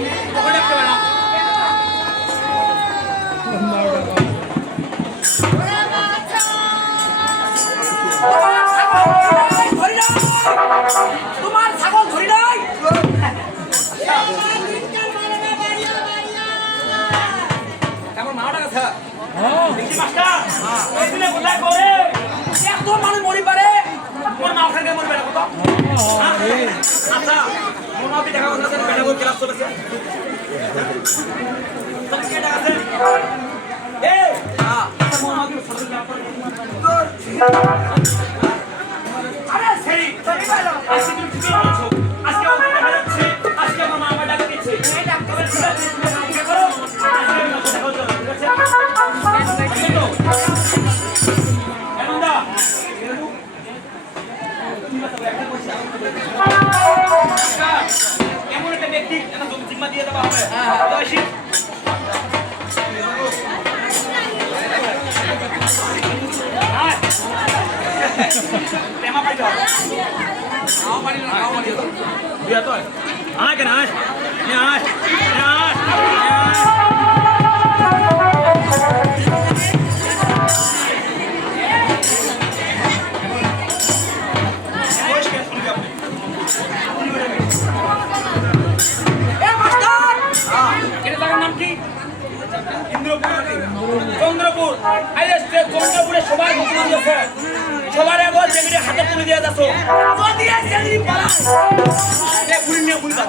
না কেমন মাওটা কথা দেখি মাস্টার এই দিনে কোথায় করে এত মানুষ মরি পারে মোর মা ওখানে মরি পারে কত? আচ্ছা দেখা কথা ক্লাস চলেছে তুমি તેમાં પડી જાઓ આવો પડી આવો પડી જાઓ બે તો આ કે ના આ આ આ চন্দ্রপুর আইলে সে চন্দ্রপুরে সবার হুকুম দিয়েছে সবার একবার চেংড়ি হাতে তুলে দিয়ে যাচ্ছ। যদি এই পালায় এ পুরি নিয়ে পুরি যাও।